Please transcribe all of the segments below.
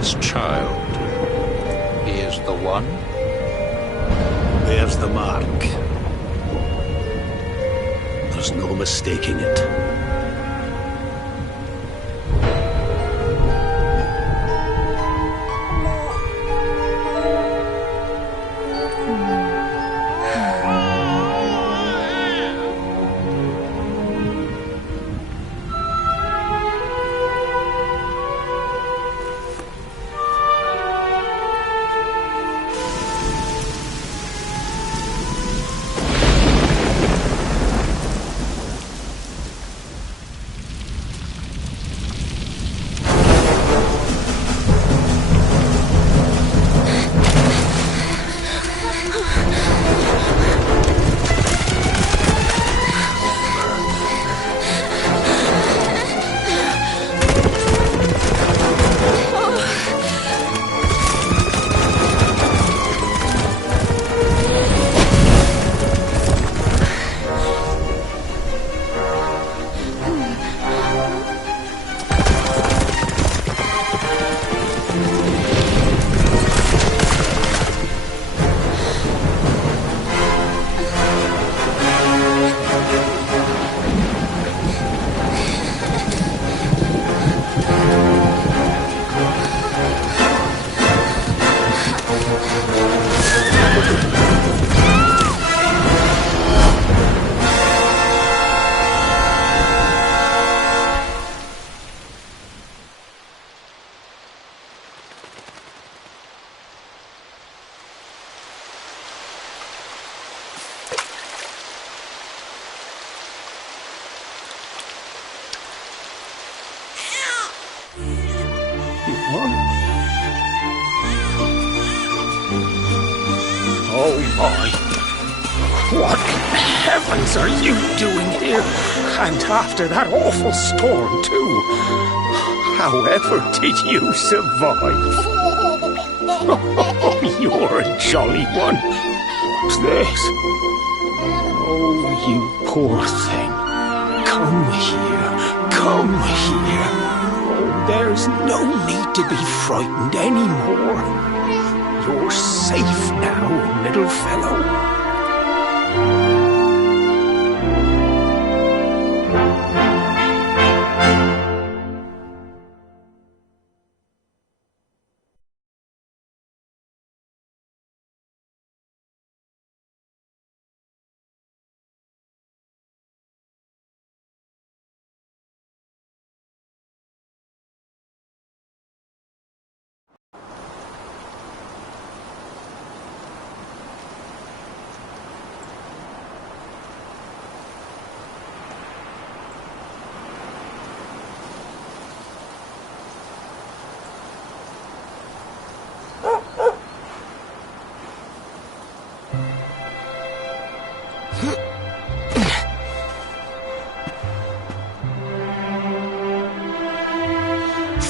this child. He is the one? There's the mark. There's no mistaking it. Oh my! What in heavens are you doing here? And after that awful storm, too. However did you survive? Oh, you're a jolly one. What's this? Oh, you poor thing. Come here. Come here. Oh, there's no need to be frightened anymore. You're safe now, little fellow.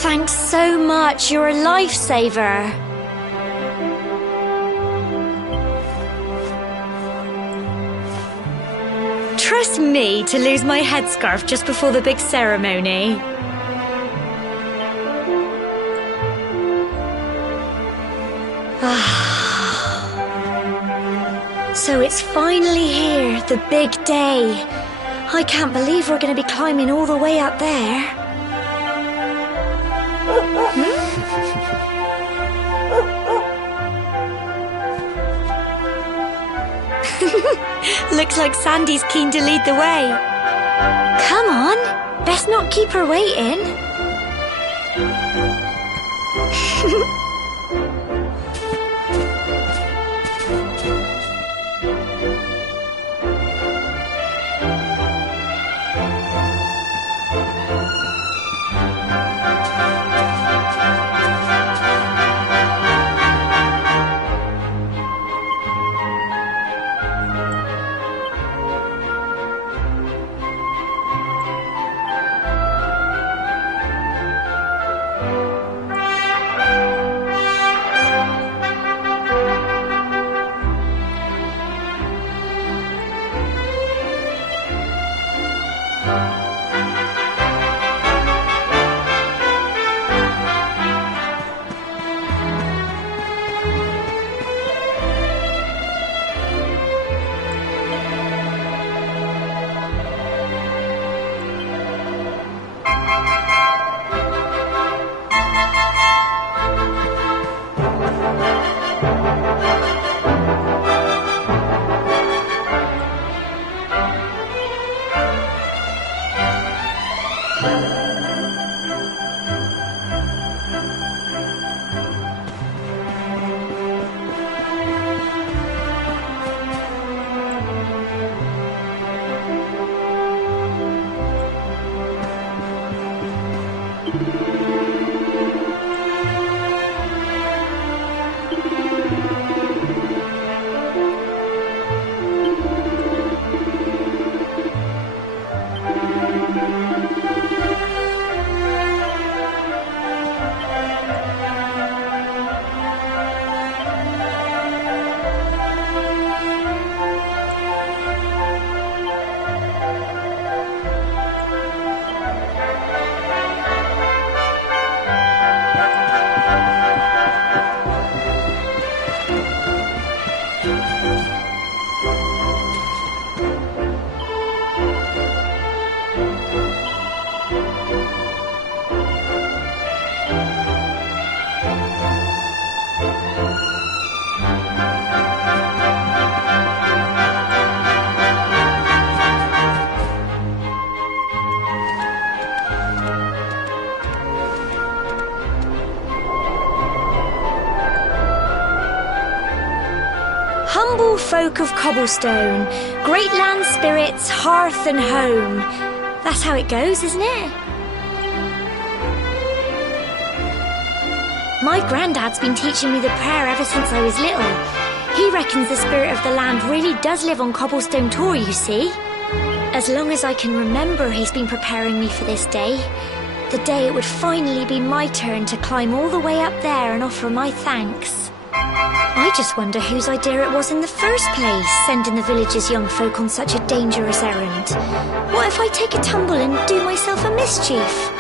Thanks so much, you're a lifesaver. Trust me to lose my headscarf just before the big ceremony. So it's finally here, the big day. I can't believe we're going to be climbing all the way up there. Looks like Sandy's keen to lead the way. Come on, best not keep her waiting. Humble folk of cobblestone, great land spirits, hearth and home. That's how it goes, isn't it? My granddad's been teaching me the prayer ever since I was little. He reckons the spirit of the land really does live on Cobblestone Tor, you see. As long as I can remember, he's been preparing me for this day. The day it would finally be my turn to climb all the way up there and offer my thanks. I just wonder whose idea it was in the first place, sending the village's young folk on such a dangerous errand. What if I take a tumble and do myself a mischief?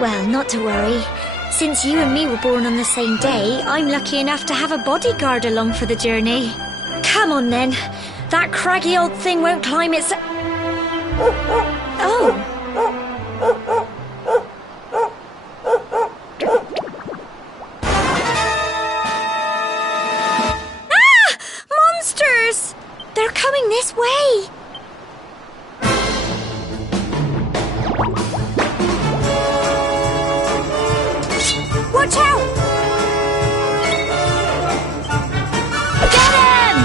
Well, not to worry. Since you and me were born on the same day, I'm lucky enough to have a bodyguard along for the journey. Come on then. That craggy old thing won't climb its... Oh. They're coming this way! Watch out! Get him!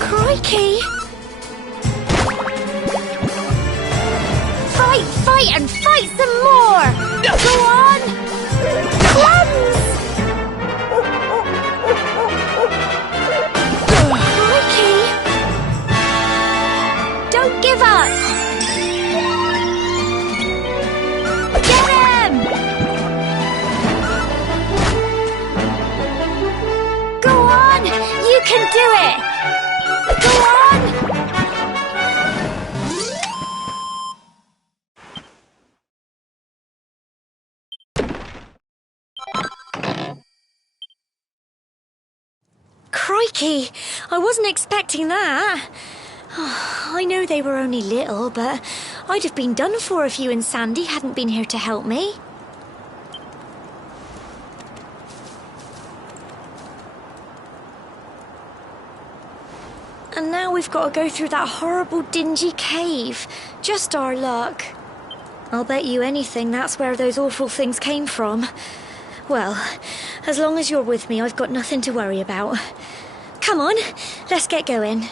Crikey! Fight and fight some more! Go on! Cleanse! Don't give up! Get him! Go on! You can do it! Go on! Crikey! I wasn't expecting that. I know they were only little, but I'd have been done for if you and Sandy hadn't been here to help me. And now we've got to go through that horrible dingy cave. Just our luck. I'll bet you anything that's where those awful things came from. Well, as long as you're with me, I've got nothing to worry about. Come on, let's get going.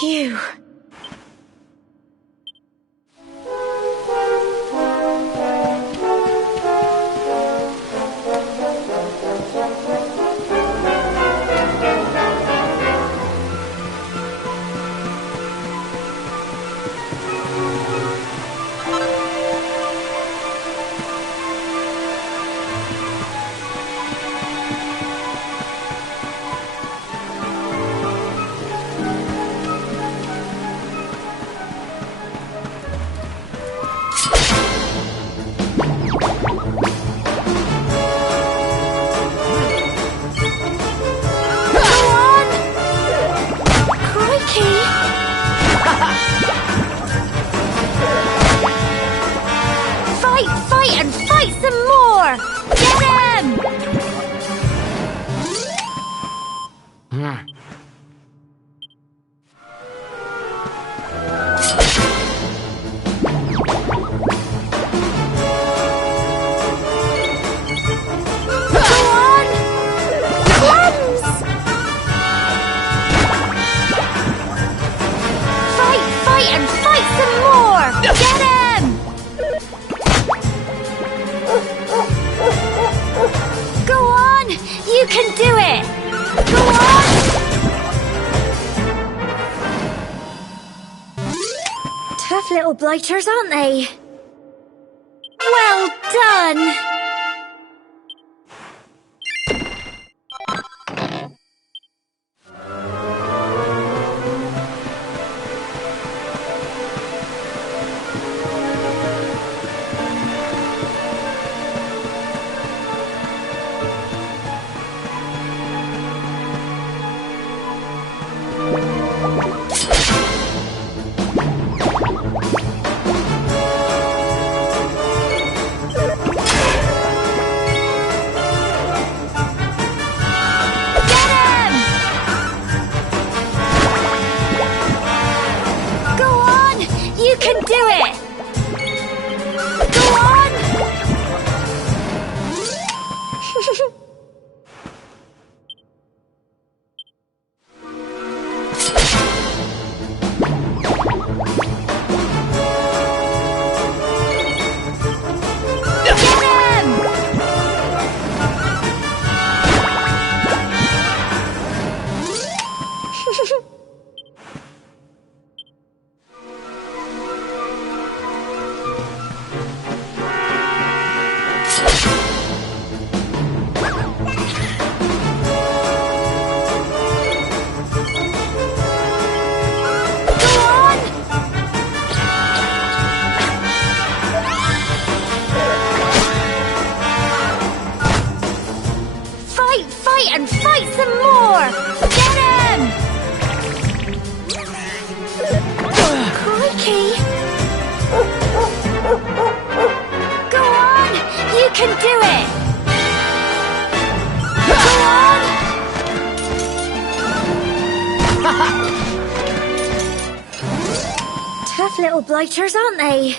Phew. Fight and fight some more! Get him! Go on! Cleanse! Fight and fight some more! Get him! Go on! You can do it! Go on! Tough little blighters, aren't they? Well done! You can do it! Go on! Get him! And fight some more! Get him! Crikey! Go on! You can do it! Go on! Tough little blighters, aren't they?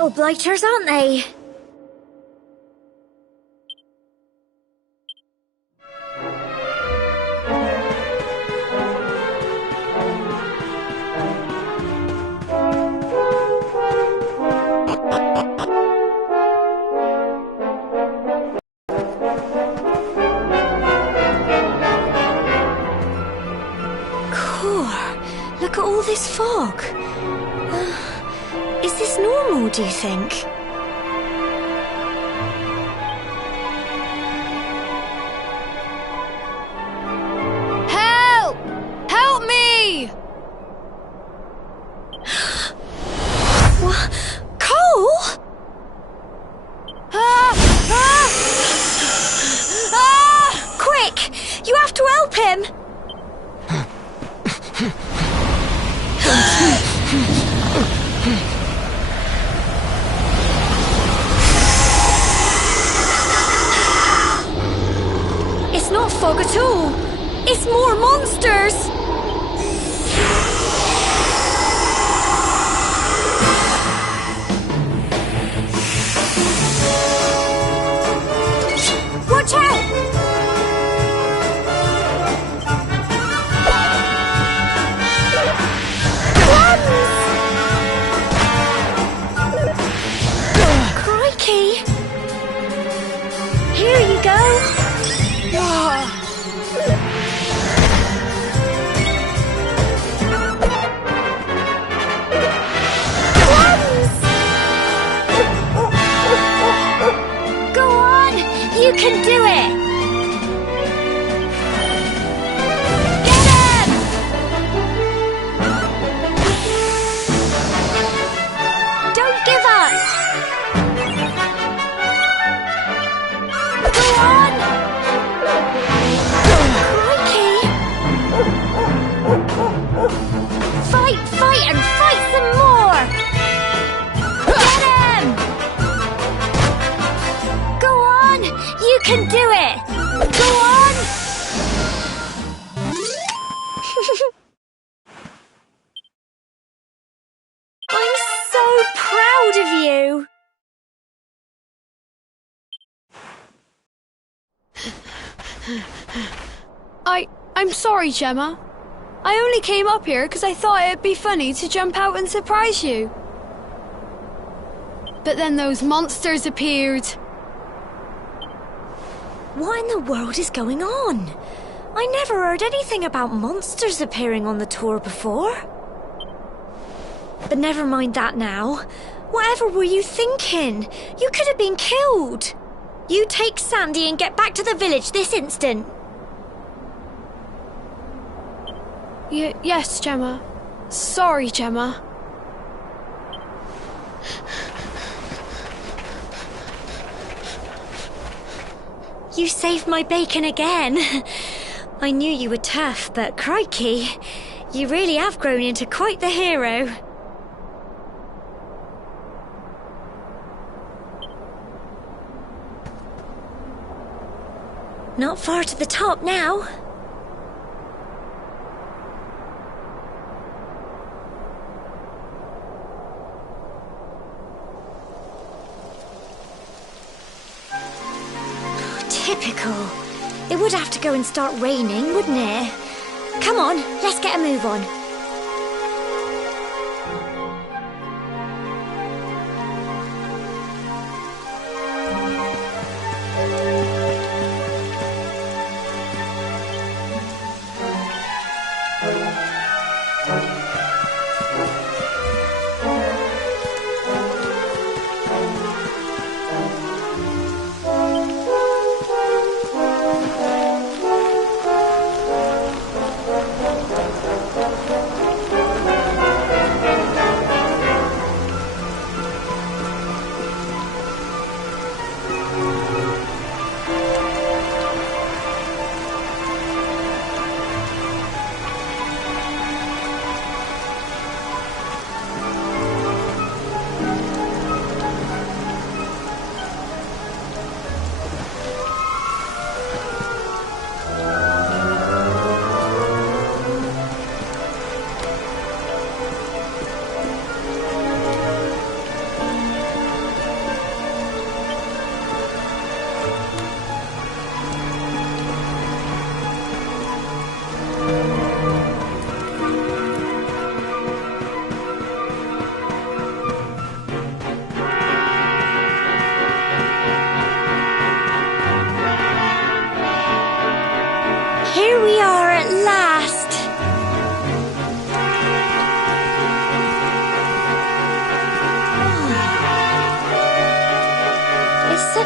little blighters, aren't they? Look at all this fog. Is this normal, do you think? Help! Help me! What? Cole? Quick! You have to help him! It's not fog at all. It's more monsters. Watch out! Crikey! Here you go. Go on! You can do it! Get him! Don't give up! Go on! Crikey! Fight, fight, and fight some more! Get him! Go on! You can do it! Go on! I'm so proud of you! I'm sorry, Gemma. I only came up here because I thought it'd be funny to jump out and surprise you. But then those monsters appeared. What in the world is going on? I never heard anything about monsters appearing on the tour before. But never mind that now. Whatever were you thinking? You could have been killed. You take Sandy and get back to the village this instant. Yes, Gemma. Sorry, Gemma. You saved my bacon again. I knew you were tough, but crikey, you really have grown into quite the hero. Not far to the top now. Typical. It would have to go and start raining, wouldn't it? Come on, let's get a move on.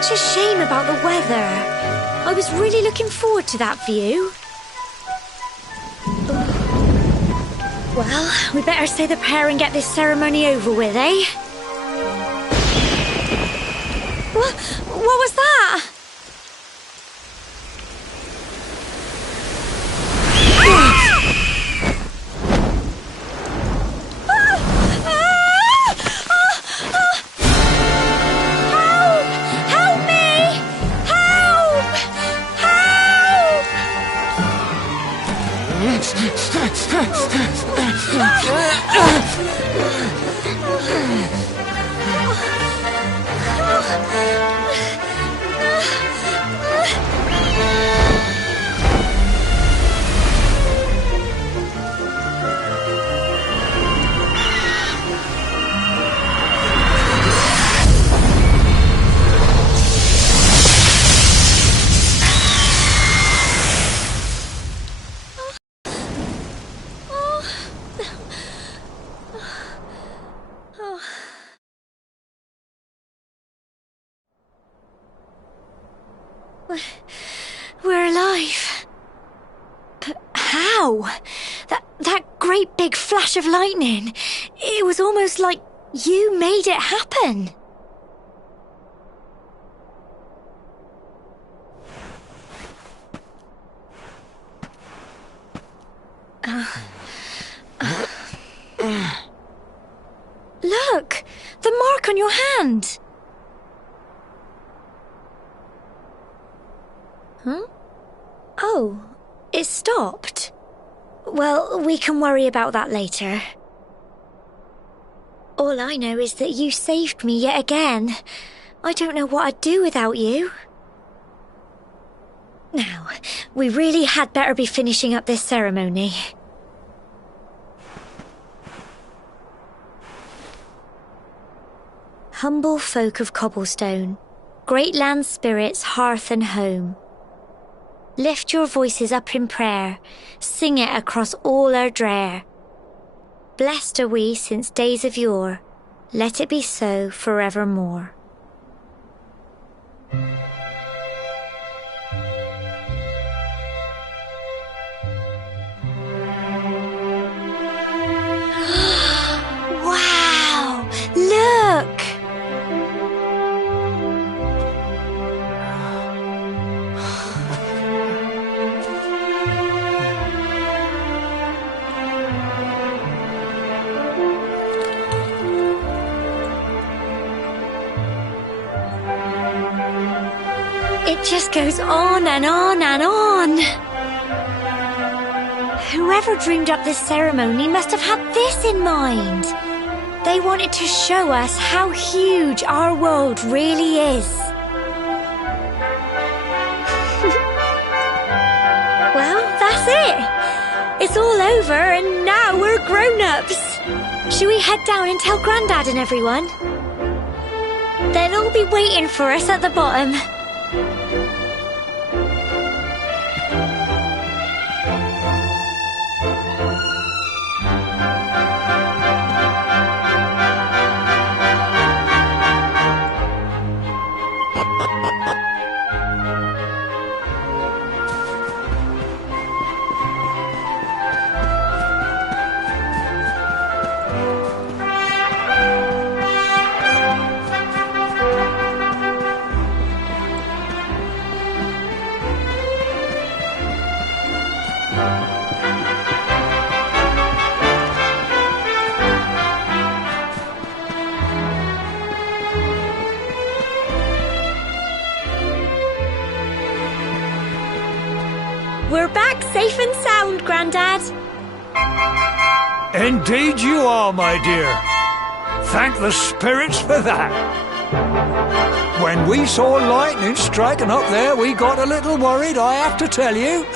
such a shame about the weather. I was really looking forward to that view. Well, we better say the prayer and get this ceremony over with, eh? What was that? We're alive. But how? That great big flash of lightning. It was almost like you made it happen. Look! The mark on your hand! Huh? Oh, it stopped. Well, we can worry about that later. All I know is that you saved me yet again. I don't know what I'd do without you. Now, we really had better be finishing up this ceremony. Humble folk of Cobblestone, great land spirits, hearth and home. Lift your voices up in prayer, sing it across all our drear. Blessed are we since days of yore, let it be so forevermore. Wow! Look! It just goes on and on and on. Whoever dreamed up this ceremony must have had this in mind. They wanted to show us how huge our world really is. Well, that's it. It's all over and now we're grown-ups. Should we head down and tell Grandad and everyone? They'll all be waiting for us at the bottom. We're back safe and sound, Grandad. Indeed you are, my dear. Thank the spirits for that. When we saw lightning striking up there, we got a little worried, I have to tell you.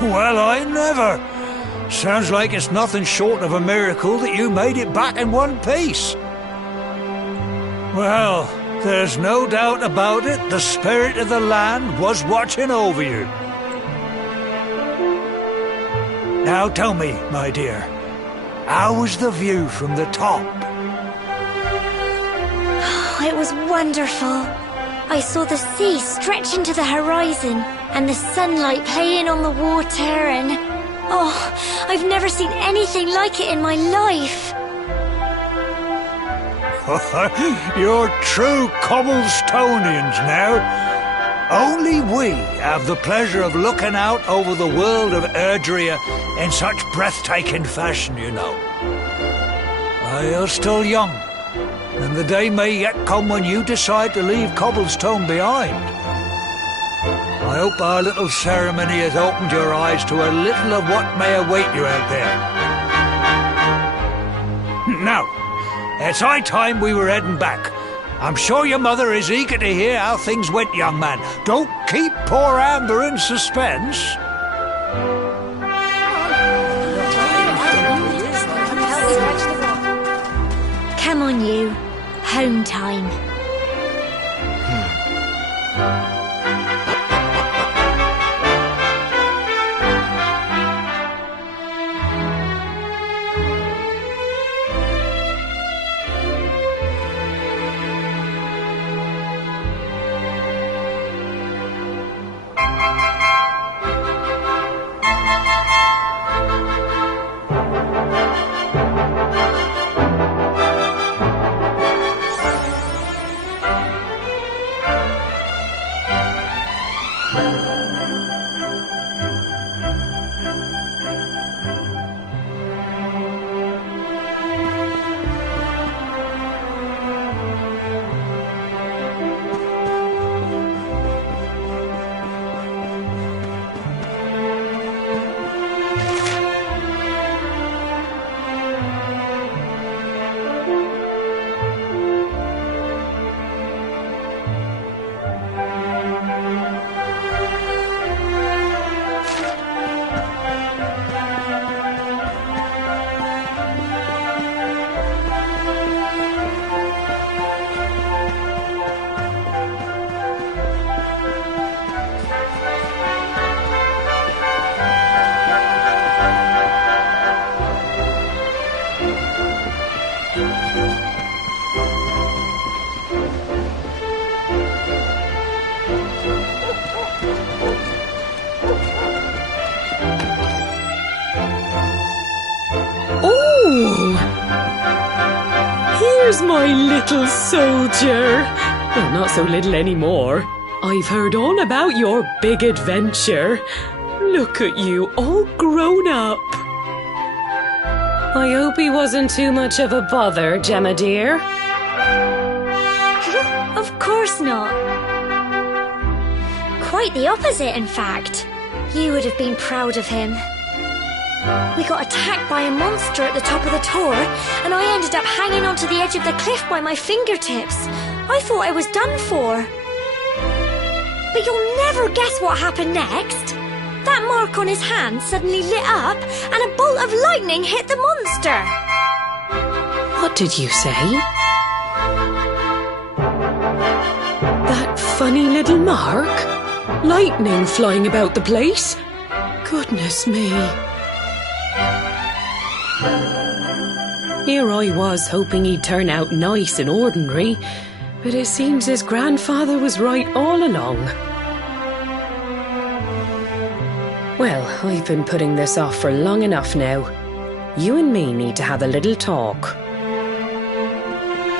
Well, I never. Sounds like it's nothing short of a miracle that you made it back in one piece. Well, there's no doubt about it, the spirit of the land was watching over you. Now tell me, my dear, how was the view from the top? It was wonderful. I saw the sea stretch into the horizon and the sunlight playing on the water and... Oh, I've never seen anything like it in my life. You're true Cobblestonians now. Only we have the pleasure of looking out over the world of Erdrea in such breathtaking fashion, you know. You're still young, and the day may yet come when you decide to leave Cobblestone behind. I hope our little ceremony has opened your eyes to a little of what may await you out there. Now, it's high time we were heading back. I'm sure your mother is eager to hear how things went, young man. Don't keep poor Amber in suspense. Come on, you. Home time. Here's my little soldier. Well, not so little anymore. I've heard all about your big adventure. Look at you, all grown up. I hope he wasn't too much of a bother, Gemma dear. Of course not. Quite the opposite, in fact. You would have been proud of him. We got attacked by a monster at the top of the tower, and I ended up hanging onto the edge of the cliff by my fingertips. I thought I was done for. But you'll never guess what happened next. That mark on his hand suddenly lit up, and a bolt of lightning hit the monster. What did you say? That funny little mark? Lightning flying about the place? Goodness me. Here I was hoping he'd turn out nice and ordinary, but it seems his grandfather was right all along. Well, I've been putting this off for long enough now. You and me need to have a little talk.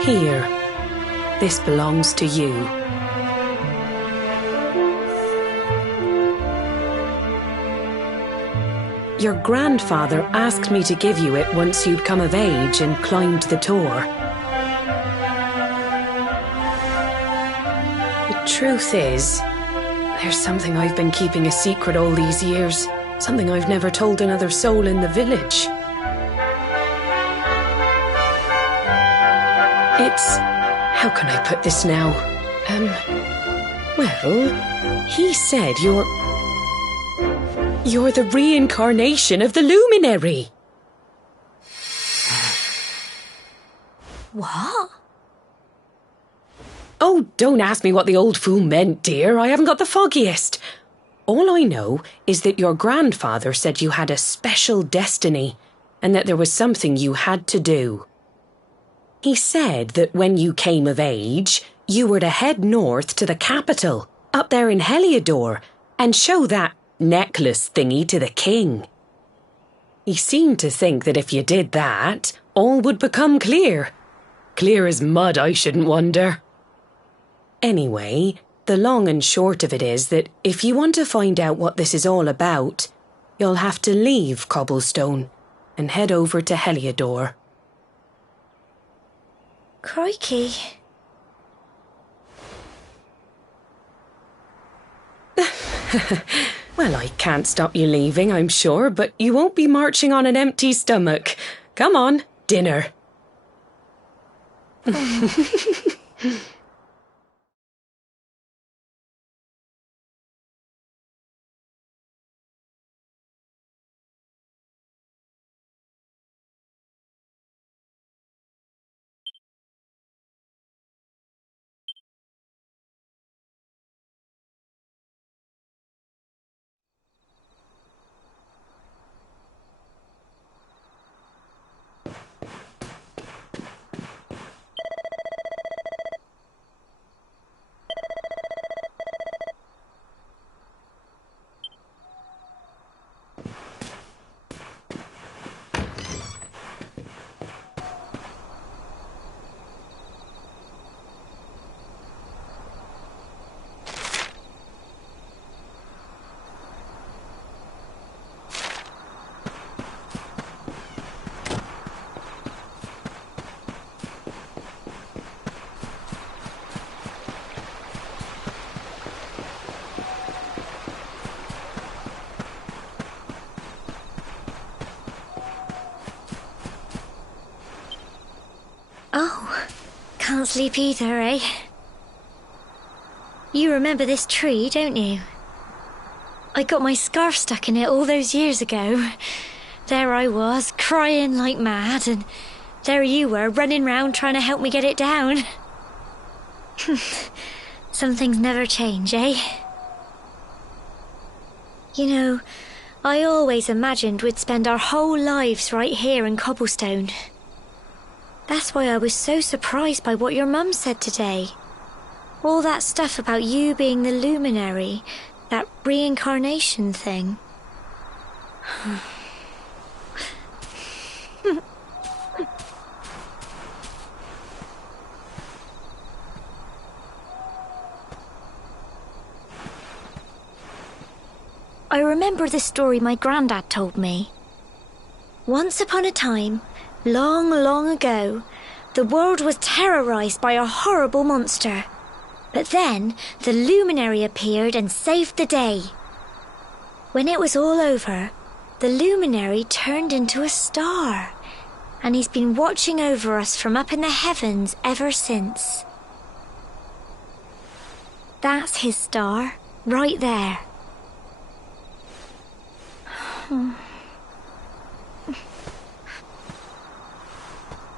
Here, this belongs to you. Your grandfather asked me to give you it once you'd come of age and climbed the tor. The truth is, there's something I've been keeping a secret all these years. Something I've never told another soul in the village. It's... how can I put this now? Well, he said You're the reincarnation of the luminary. What? Oh, don't ask me what the old fool meant, dear. I haven't got the foggiest. All I know is that your grandfather said you had a special destiny and that there was something you had to do. He said that when you came of age, you were to head north to the capital, up there in Heliodor, and show that necklace thingy to the king. He seemed to think that if you did that, all would become clear. Clear as mud, I shouldn't wonder. Anyway, the long and short of it is that if you want to find out what this is all about, you'll have to leave Cobblestone and head over to Heliodor. Crikey. Well, I can't stop you leaving, I'm sure, but you won't be marching on an empty stomach. Come on, dinner. Oh, can't sleep either, eh? You remember this tree, don't you? I got my scarf stuck in it all those years ago. There I was, crying like mad, and there you were, running round trying to help me get it down. Some things never change, eh? You know, I always imagined we'd spend our whole lives right here in Cobblestone. That's why I was so surprised by what your mum said today. All that stuff about you being the luminary, that reincarnation thing. I remember the story my granddad told me. Once upon a time, long, long ago, the world was terrorized by a horrible monster. But then the luminary appeared and saved the day. When it was all over, the luminary turned into a star, and he's been watching over us from up in the heavens ever since. That's his star, right there.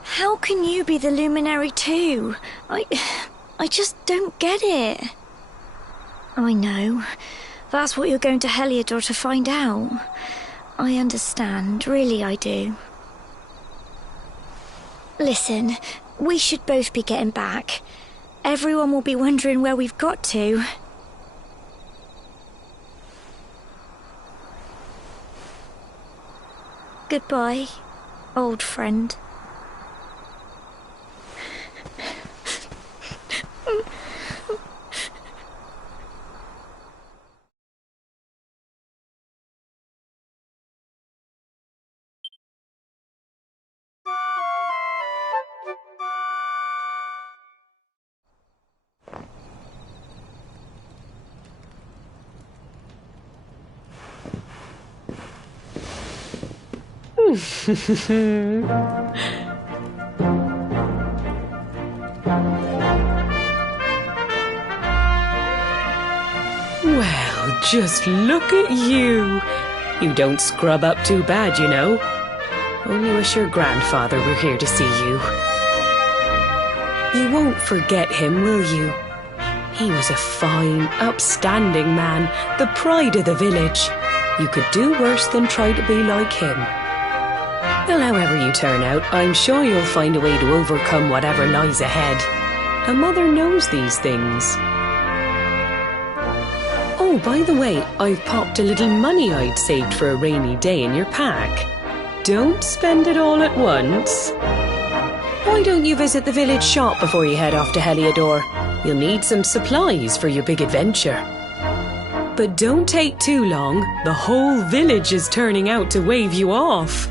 How can you be the luminary too? I just don't get it. I know. That's what you're going to Heliodor to find out. I understand, really I do. Listen, we should both be getting back. Everyone will be wondering where we've got to. Goodbye, old friend. Well, just look at you. You don't scrub up too bad, you know. Only wish your grandfather were here to see you. You won't forget him, will you? He was a fine, upstanding man, the pride of the village. You could do worse than try to be like him. Well, however you turn out, I'm sure you'll find a way to overcome whatever lies ahead. A mother knows these things. Oh, by the way, I've popped a little money I'd saved for a rainy day in your pack. Don't spend it all at once. Why don't you visit the village shop before you head off to Heliodor? You'll need some supplies for your big adventure. But don't take too long. The whole village is turning out to wave you off.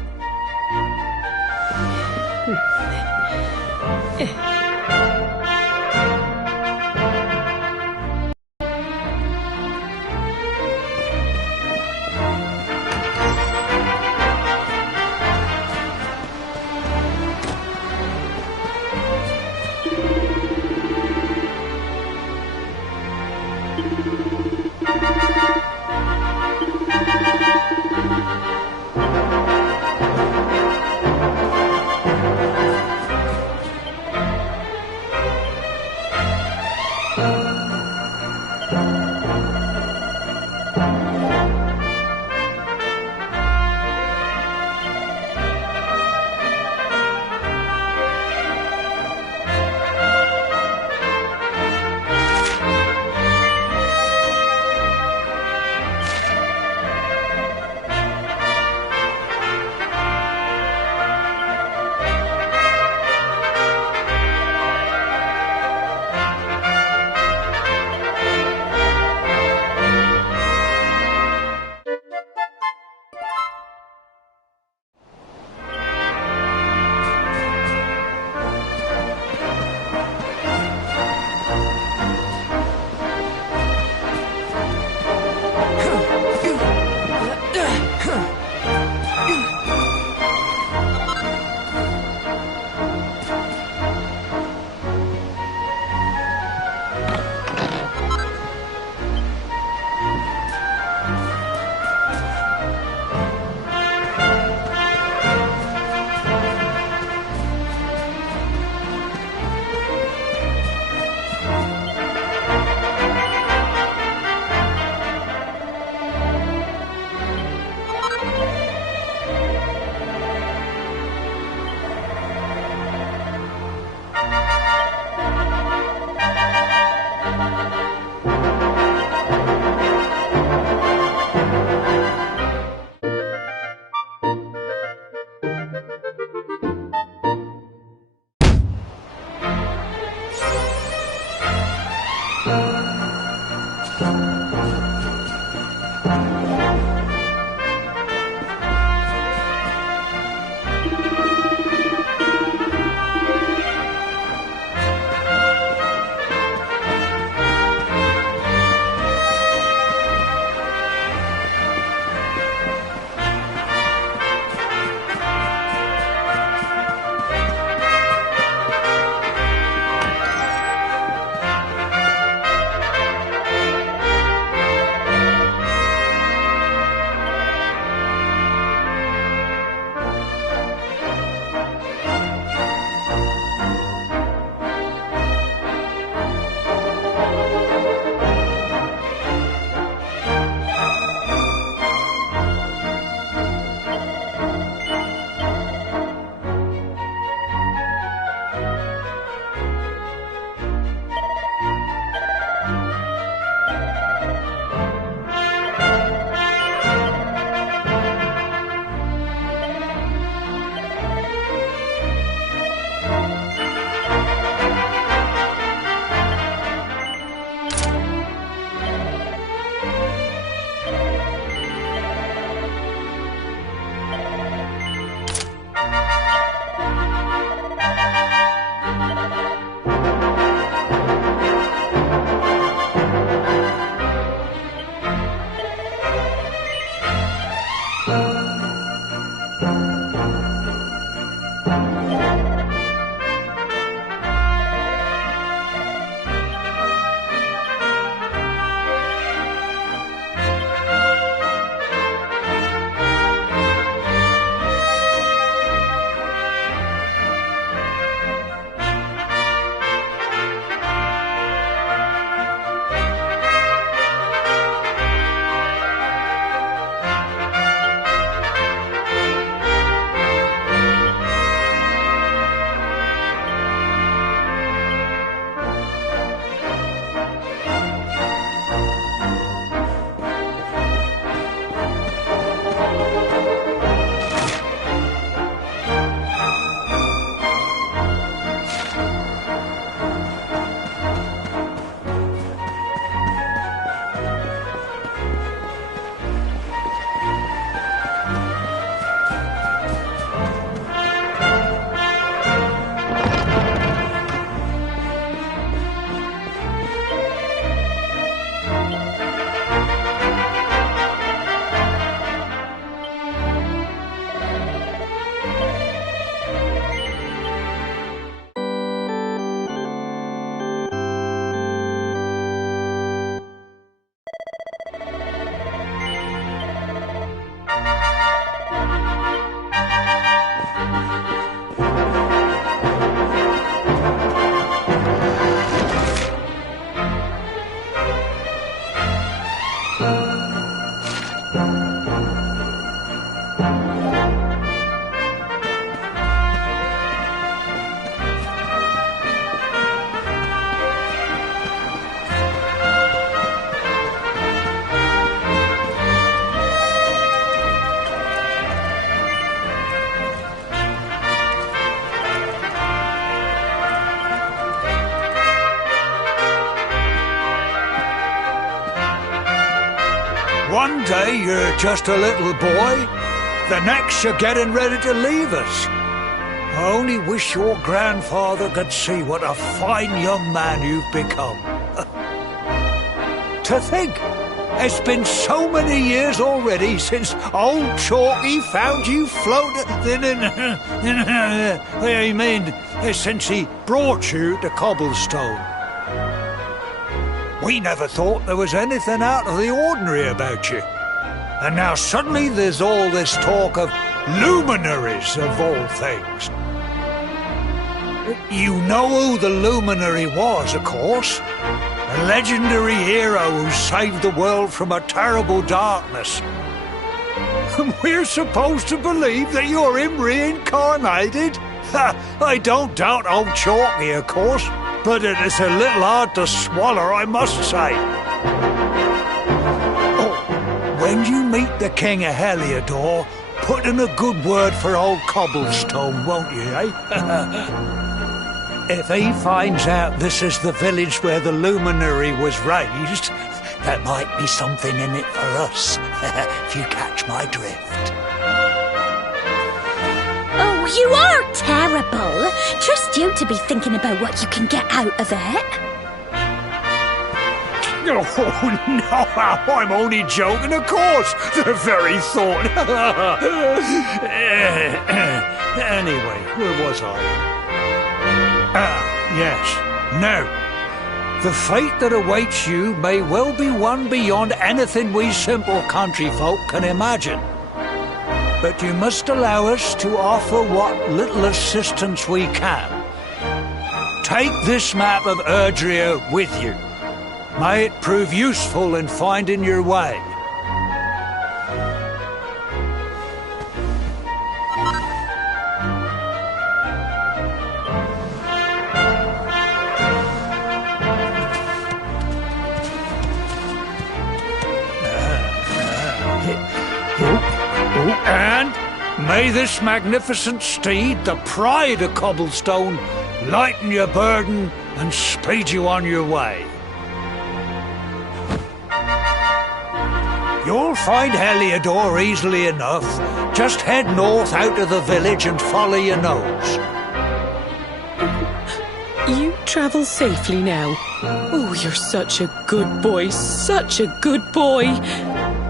One day you're just a little boy, the next you're getting ready to leave us. I only wish your grandfather could see what a fine young man you've become. To think, it's been so many years already since old Chalky found you floating. I mean, since he brought you to Cobblestone. We never thought there was anything out of the ordinary about you. And now suddenly there's all this talk of luminaries of all things. You know who the luminary was, of course. A legendary hero who saved the world from a terrible darkness. And we're supposed to believe that you're him reincarnated? I don't doubt old Chalky, of course, but it is a little hard to swallow, I must say. Oh, when you meet the King of Heliodor, put in a good word for old Cobblestone, won't you, eh? If he finds out this is the village where the luminary was raised, there might be something in it for us, if you catch my drift. Oh, you are terrible. Trust you to be thinking about what you can get out of it. Oh, no, I'm only joking, of course. The very thought. Anyway, where was I? Yes. Now, the fate that awaits you may well be one beyond anything we simple country folk can imagine. But you must allow us to offer what little assistance we can. Take this map of Erdrea with you. May it prove useful in finding your way. And may this magnificent steed, the pride of Cobblestone, lighten your burden and speed you on your way. You'll find Heliodor easily enough. Just head north out of the village and follow your nose. You travel safely now. Oh, you're such a good boy, such a good boy.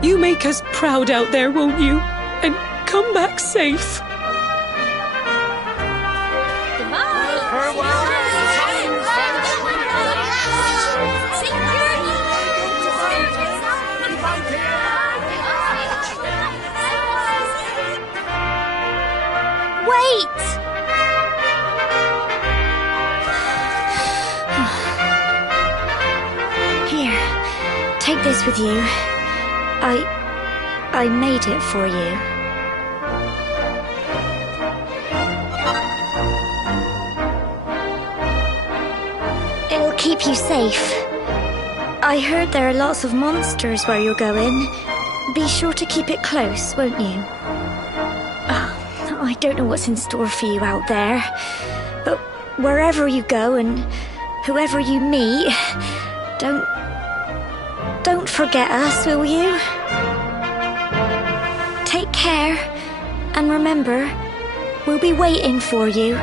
You make us proud out there, won't you? And come back safe. Wait! Here, take this with you. I made it for you. It'll keep you safe. I heard there are lots of monsters where you're going. Be sure to keep it close, won't you? I don't know what's in store for you out there, but wherever you go and whoever you meet, don't forget us, will you? Take care, and remember, we'll be waiting for you.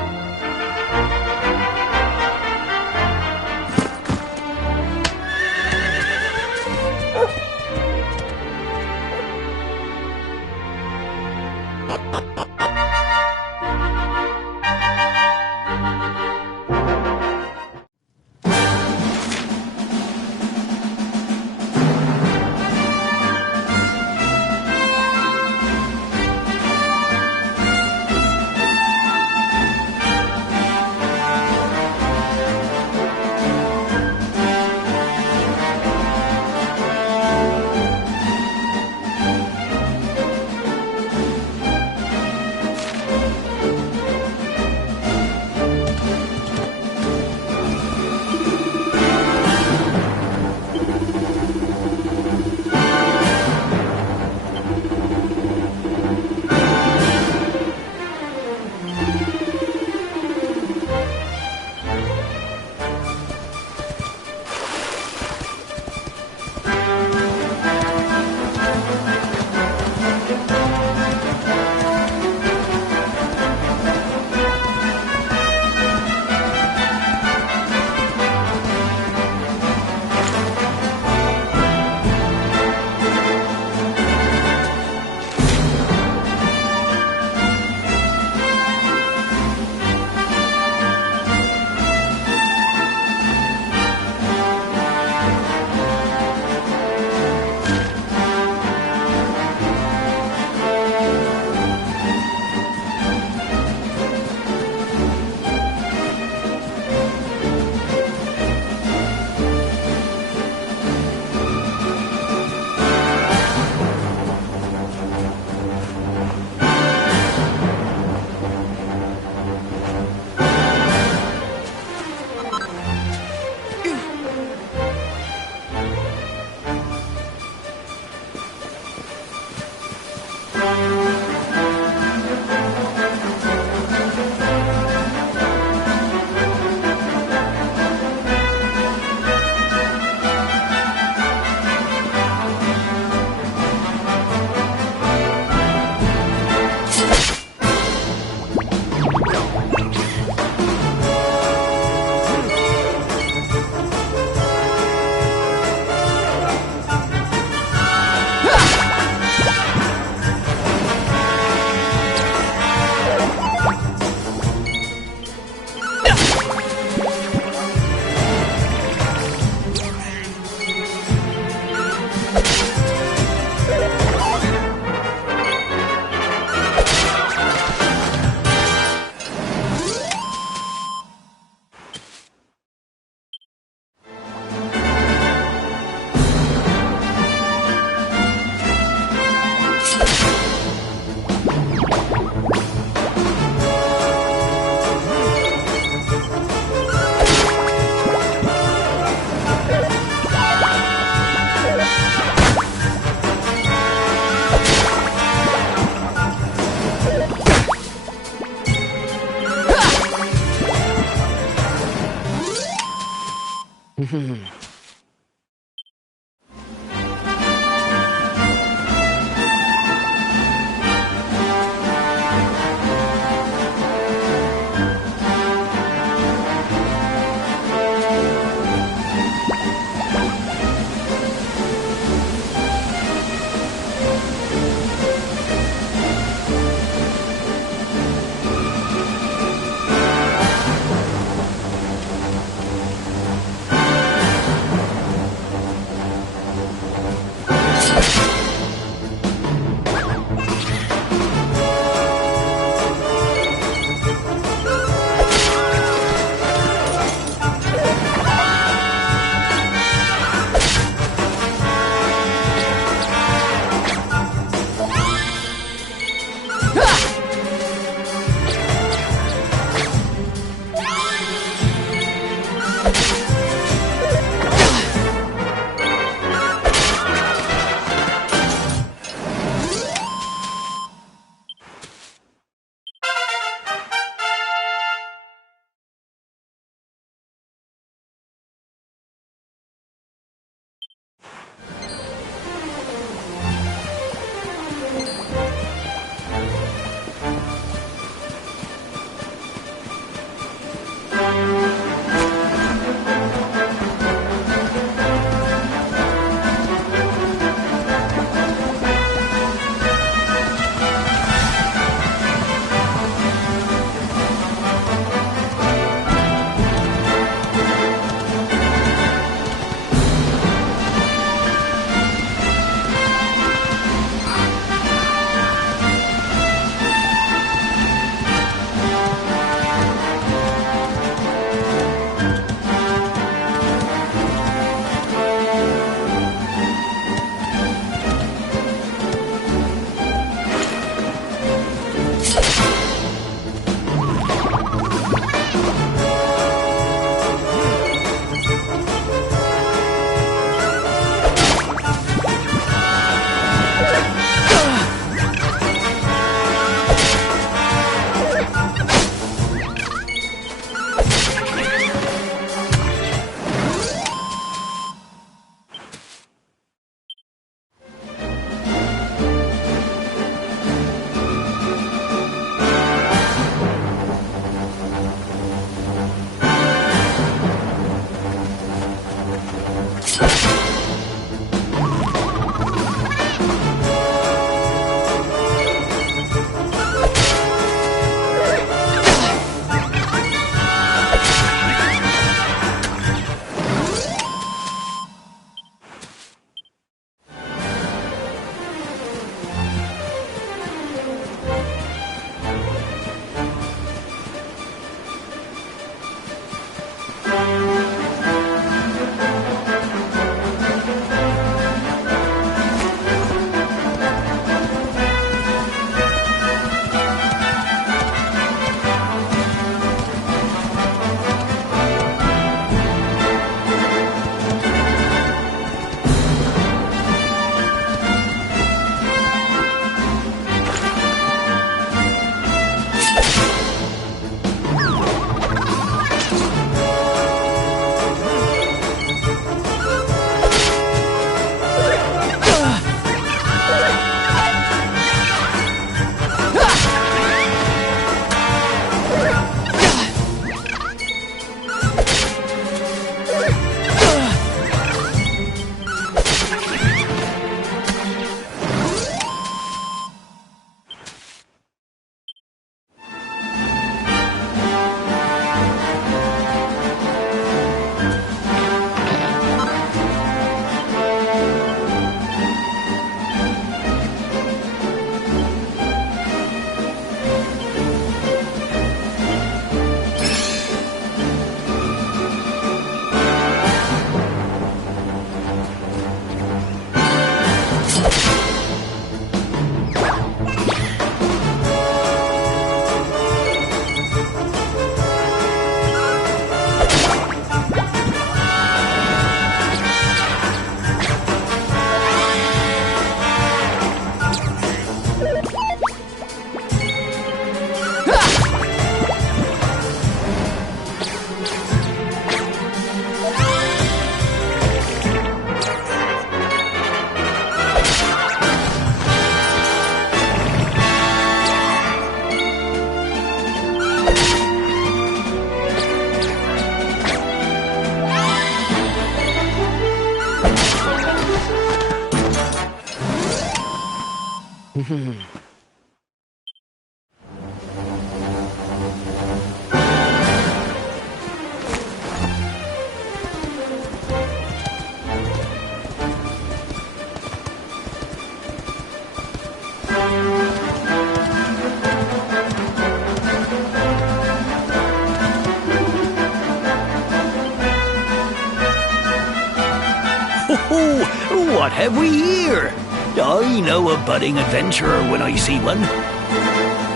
Oh, what have we here? I know a budding adventurer when I see one.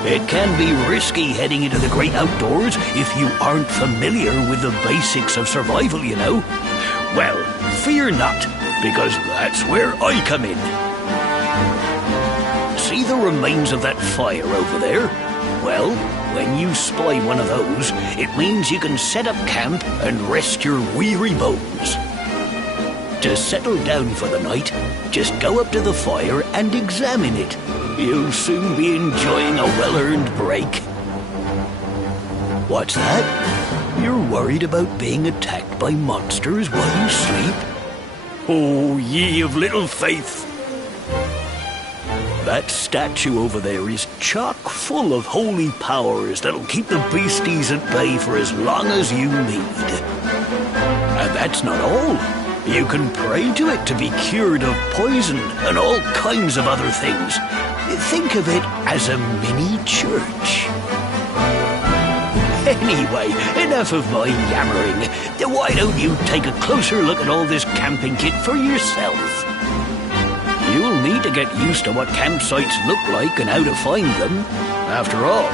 It can be risky heading into the great outdoors if you aren't familiar with the basics of survival, you know. Well, fear not, because that's where I come in. See the remains of that fire over there? Well, when you spy one of those, it means you can set up camp and rest your weary bones. To settle down for the night, just go up to the fire and examine it. You'll soon be enjoying a well-earned break. What's that? You're worried about being attacked by monsters while you sleep? Oh, ye of little faith! That statue over there is chock full of holy powers that'll keep the beasties at bay for as long as you need. And that's not all. You can pray to it to be cured of poison and all kinds of other things. Think of it as a mini church. Anyway, enough of my yammering. Why don't you take a closer look at all this camping kit for yourself? You'll need to get used to what campsites look like and how to find them. After all,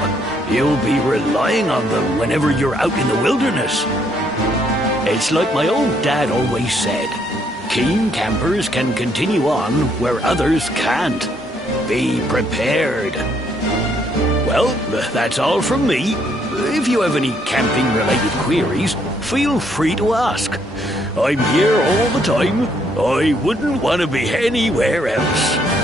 you'll be relying on them whenever you're out in the wilderness. It's like my old dad always said, keen campers can continue on where others can't. Be prepared. Well, that's all from me. If you have any camping-related queries, feel free to ask. I'm here all the time. I wouldn't want to be anywhere else.